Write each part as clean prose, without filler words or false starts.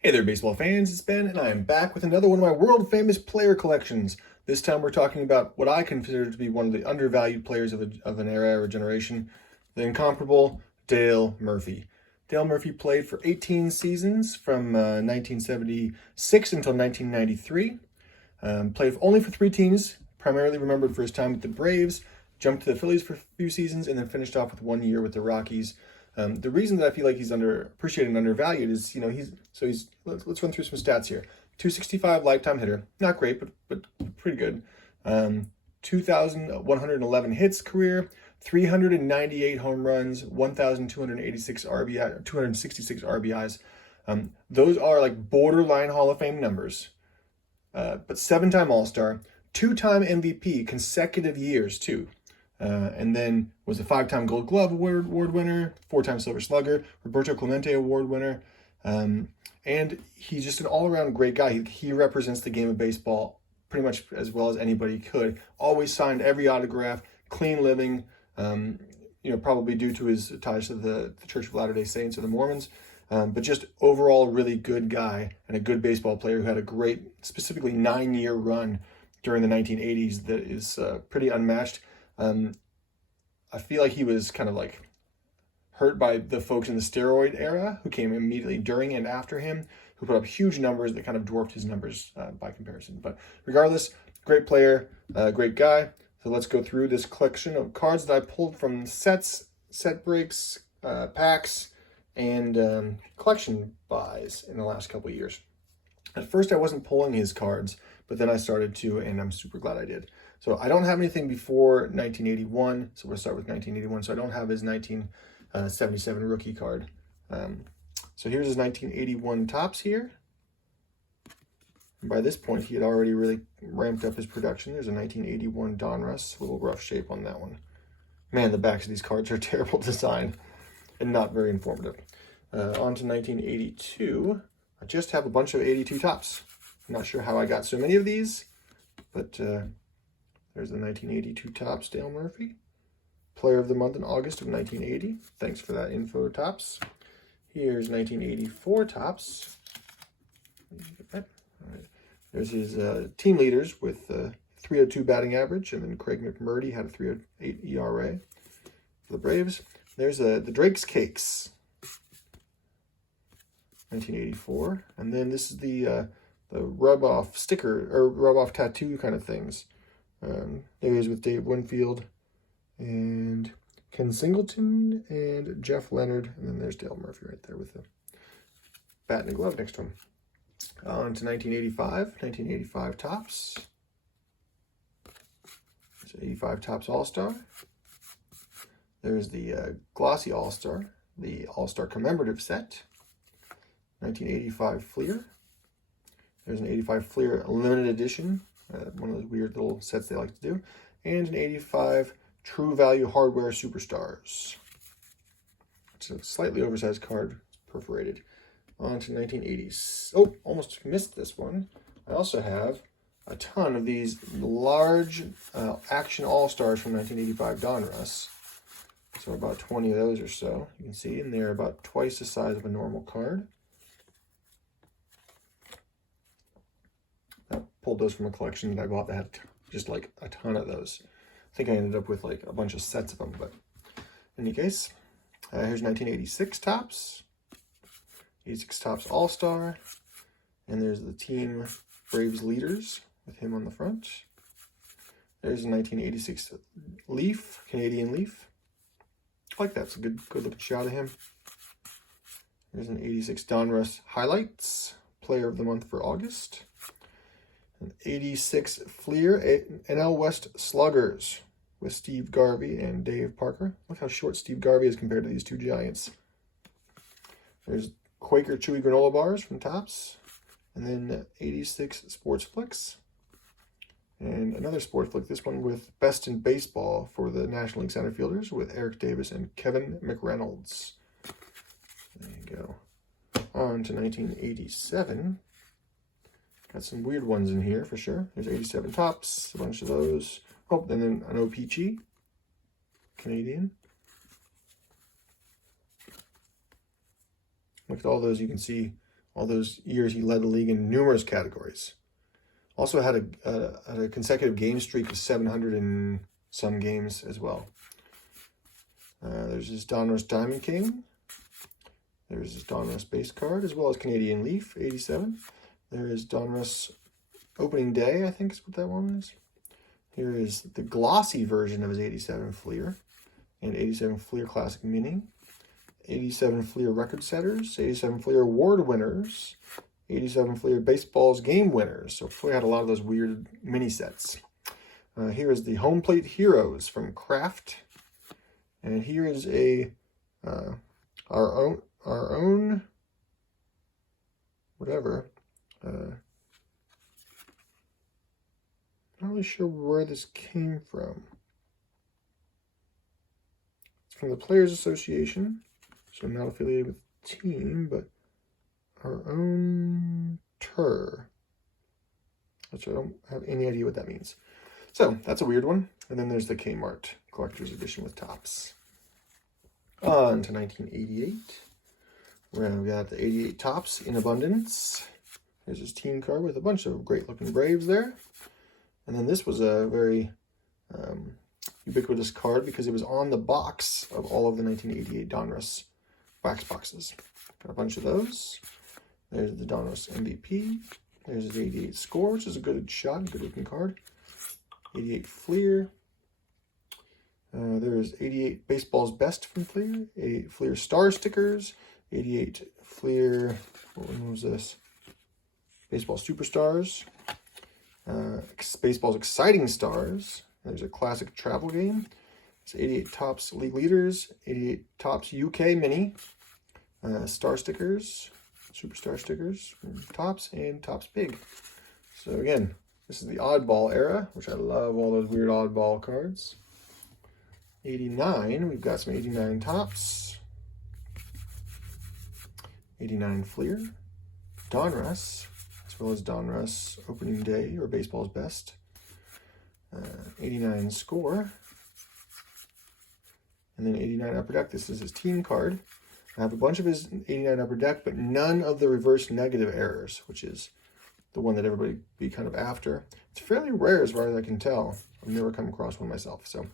Hey there, baseball fans. It's Ben, and I am back with another one of my world famous player collections. This time we're talking about what I consider to be one of the undervalued players of an era or a generation, the incomparable Dale Murphy. Dale Murphy played for 18 seasons from 1976 until 1993. Played only for three teams, primarily remembered for his time with the Braves, jumped to the Phillies for a few seasons, and then finished off with 1 year with the Rockies. The reason that I feel like he's underappreciated and undervalued is, let's run through some stats here. 265 lifetime hitter, not great, but pretty good. 2,111 hits career, 398 home runs, 1,286 RBI, 266 RBIs. Those are like borderline Hall of Fame numbers. But seven-time All-Star, two-time MVP consecutive years too. And then was a five-time Gold Glove Award winner, four-time Silver Slugger, Roberto Clemente Award winner. And he's just an all-around great guy. He represents the game of baseball pretty much as well as anybody could. Always signed every autograph, clean living, probably due to his ties to the Church of Latter-day Saints or the Mormons. But just overall really good guy and a good baseball player who had a great, specifically 9-year run during the 1980s that is pretty unmatched. I feel like he was kind of like hurt by the folks in the steroid era who came immediately during and after him, who put up huge numbers that kind of dwarfed his numbers by comparison. But regardless, great player, great guy. So let's go through this collection of cards that I pulled from sets, set breaks, packs, and collection buys in the last couple of years. At first, I wasn't pulling his cards, but then I started to, and I'm super glad I did. So I don't have anything before 1981, so we'll start with 1981. So I don't have his 1977 rookie card. So here's his 1981 Topps here. And by this point, he had already really ramped up his production. There's a 1981 Donruss, a little rough shape on that one. Man, the backs of these cards are terrible design and not very informative. On to 1982. I just have a bunch of 82 Topps. I'm not sure how I got so many of these, but there's the 1982 Topps, Dale Murphy. Player of the Month in August of 1980. Thanks for that info, Topps. Here's 1984 Topps. There's his team leaders with 302 batting average, and then Craig McMurdy had a 308 ERA for the Braves. There's the Drake's Cakes, 1984, and then this is the rub-off sticker or rub-off tattoo kind of things. There he is with Dave Winfield and Ken Singleton and Jeff Leonard, and then there's Dale Murphy right there with the bat and a glove next to him. On to 1985 Topps. There's 85 Topps All-Star. There's the glossy All-Star, the All-Star commemorative set. 1985 Fleer. There's an 85 Fleer limited edition, one of those weird little sets they like to do. And an 85 True Value Hardware Superstars. It's a slightly oversized card, it's perforated. On to 1980s. Oh, almost missed this one. I also have a ton of these large Action All-Stars from 1985 Donruss. So about 20 of those or so. You can see, and they're about twice the size of a normal card. I pulled those from a collection that I bought that had just like a ton of those. I think I ended up with like a bunch of sets of them, but in any case, here's 1986 Topps. 86 Topps All-Star. And there's the team Braves leaders with him on the front. There's a 1986 Leaf, Canadian Leaf. I like that. It's a good looking shot of him. There's an 86 Donruss Highlights, Player of the Month for August. An 86 Fleer NL West Sluggers with Steve Garvey and Dave Parker. Look how short Steve Garvey is compared to these two giants. There's Quaker Chewy Granola Bars from Topps. And then 86 Sports Flicks. And another Sports Flick, this one with Best in Baseball for the National League center fielders with Eric Davis and Kevin McReynolds. There you go. On to 1987. Got some weird ones in here for sure. There's 87 Topps, a bunch of those. Oh, and then an OPG, Canadian. Look at all those. You can see All those years he led the league in numerous categories. Also had a consecutive game streak of 700 and some games as well. There's his Donruss Diamond King. There's his Donruss base card, as well as Canadian Leaf, 87. There is Donruss Opening Day, I think is what that one is. Here is the glossy version of his 87 Fleer, and 87 Fleer Classic Mini, 87 Fleer Record Setters, 87 Fleer Award Winners, 87 Fleer Baseballs Game Winners. So Fleer had a lot of those weird mini sets. Here is the Home Plate Heroes from Kraft. And here is a our own whatever. Not really sure where this came from. It's from the Players Association, so not affiliated with the team, but our own Tur, which I don't have any idea what that means. So that's a weird one. And then there's the Kmart Collector's Edition with Topps. On to 1988, where we got the 88 Topps in abundance. There's his team card with a bunch of great looking Braves there. And then this was a very ubiquitous card because it was on the box of all of the 1988 Donruss wax boxes. Got a bunch of those. There's the Donruss MVP. There's his 88 Score, which is a good shot, good looking card. 88 Fleer. There's 88 Baseball's Best from Fleer. 88 Fleer Star Stickers. 88 Fleer, what one was this? Baseball Superstars. Baseball's Exciting Stars. There's a classic travel game. It's 88 Topps League Leaders. 88 Topps UK Mini. Star Stickers. Superstar stickers from Topps and Topps Big. So again, this is the oddball era, which I love all those weird oddball cards. 89, we've got some 89 Topps. 89 Fleer. Donruss, as well as Donruss Opening Day or Baseball's Best. 89 Score. And then 89 Upper Deck. This is his team card. I have a bunch of his 89 Upper Deck, but none of the reverse negative errors, which is the one that everybody be kind of after. It's fairly rare as far as I can tell. I've never come across one myself. So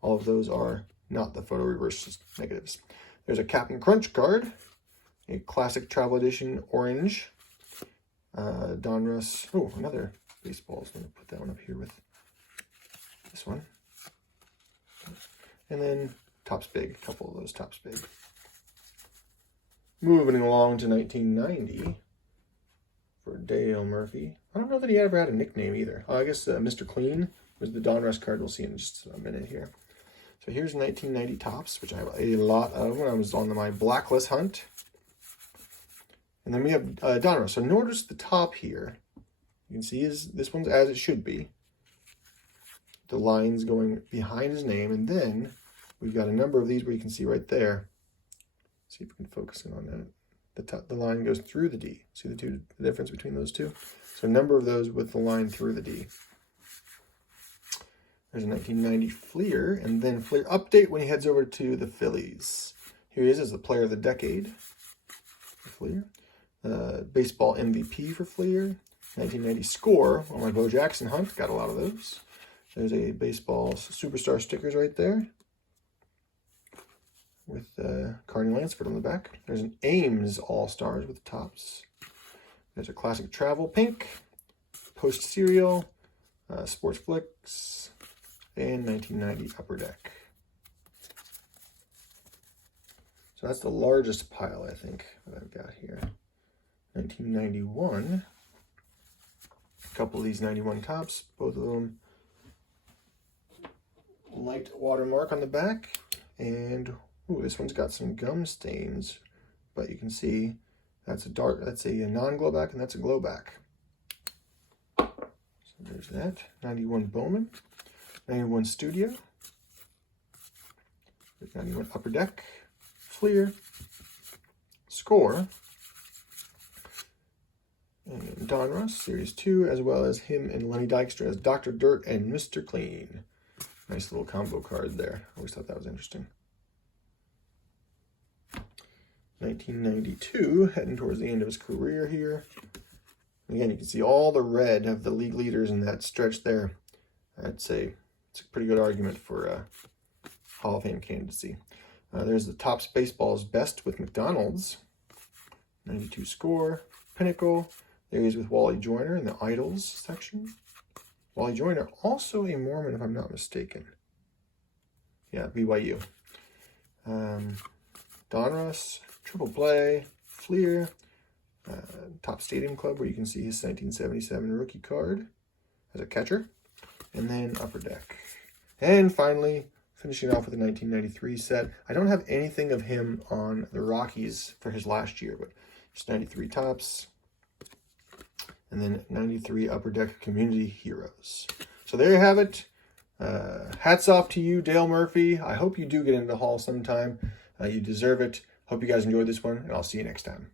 all of those are not the photo reverse negatives. There's a Captain Crunch card, a classic travel edition orange. Donruss, oh, another Baseballs. Let me put that one up here with this one. And then Topps Big, a couple of those Topps Big. Moving along to 1990 for Dale Murphy. I don't know that he ever had a nickname either. I guess Mr. Clean was the Donruss card we'll see in just a minute here. So here's 1990 Topps, which I have a lot of when I was on my Blacklist hunt. And then we have Donruss. So notice the top here. You can see this one's as it should be. The lines going behind his name. And then we've got a number of these where you can see right there. See if we can focus in on that. The line goes through the D. See the difference between those two? So a number of those with the line through the D. There's a 1990 Fleer, and then Fleer update when he heads over to the Phillies. Here he is as the Player of the Decade for Fleer. Baseball MVP for Fleer. 1990 Score on my Bo Jackson hunt. Got a lot of those. There's a Baseball Superstar stickers right there, with Carney Lansford on the back. There's an Ames All-Stars with Topps. There's a Classic Travel Pink, Post Serial, Sports Flicks, and 1990 Upper Deck. So that's the largest pile, I think, that I've got here. 1991. A couple of these 91 Topps, both of them light watermark on the back, and ooh, this one's got some gum stains, but you can see that's a non-glow back, and that's a glow back. So there's that. 91 Bowman, 91 Studio, 91 Upper Deck, Fleer, Score, and Donruss Series 2, as well as him and Lenny Dykstra as Dr. Dirt and Mr. Clean. Nice little combo card there. I always thought that was interesting. 1992, heading towards the end of his career here. Again, you can see all the red of the league leaders in that stretch there. I'd say it's a pretty good argument for Hall of Fame candidacy. There's the Topps Baseball's Best with McDonald's. 92 score. Pinnacle. There he is with Wally Joyner in the Idols section. Wally Joyner, also a Mormon, if I'm not mistaken. Yeah, BYU. Donruss, Triple Play, Fleer, Top Stadium Club, where you can see his 1977 rookie card as a catcher. And then Upper Deck. And finally, finishing off with the 1993 set. I don't have anything of him on the Rockies for his last year, but just 93 Topps. And then 93 Upper Deck Community Heroes. So there you have it. Hats off to you, Dale Murphy. I hope you do get into the Hall sometime. You deserve it. Hope you guys enjoyed this one, and I'll see you next time.